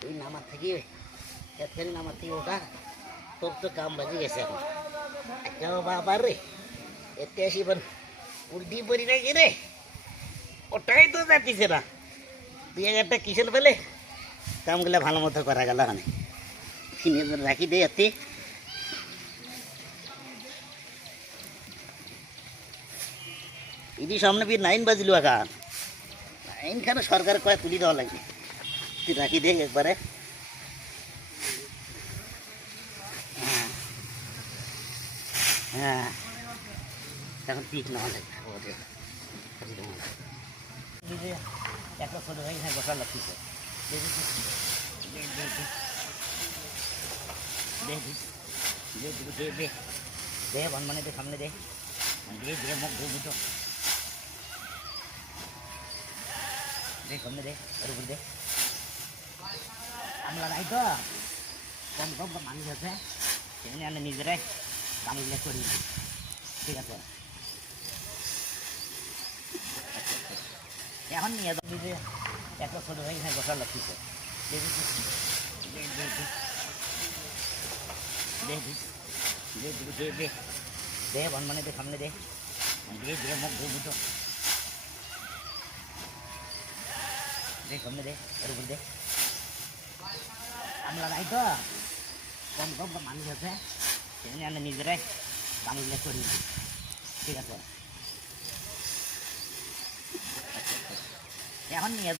তুই নামার থেকে খেতখানি নামার থেকে ওটা তোর তো কাম বাজে গেছে এখন একটা বাবা রে এতে আসি এবার উল্টি পরি না কি রে ওটাই তো যাচ্ছিছে না 2000 টাকা কিসের পেলে কামগুলো ভালো মতো করা গেল ওখানে কিনে রাখি দে এতে ইদি সামনে বি 9 বাজিল এখন 9 খানে সরকার কয় তুলি দেওয়া লাগবে তুই রাখি দে একবারে হ্যাঁ এখন পিক নেওয়া লাগবে ওদের একটা ছোটো ভাই হ্যাঁ বসার লাগতেছে দে মানে দে সামনে দে দে মুখ ধুয়ে দুটো দে সামনে দে ওর উপর দে আমলা নাই তো কম কম মানুষ আছে সেখানে আমরা নিজেরাই কামগুলো করি ঠিক আছে এখন নিয়ে যাবি যে একটা ছোটো ভাই হ্যাঁ বসার লাগতেছে দে মানে দে সামনে দে দে মুখ ধুয়ে দুটো দে সামনে দে ওর উপর দে আমলা নাই তো কম কম মানুষ আছে সেখানে আমরা নিজেরাই কামগুলো করি ঠিক আছে এখন নিয়ে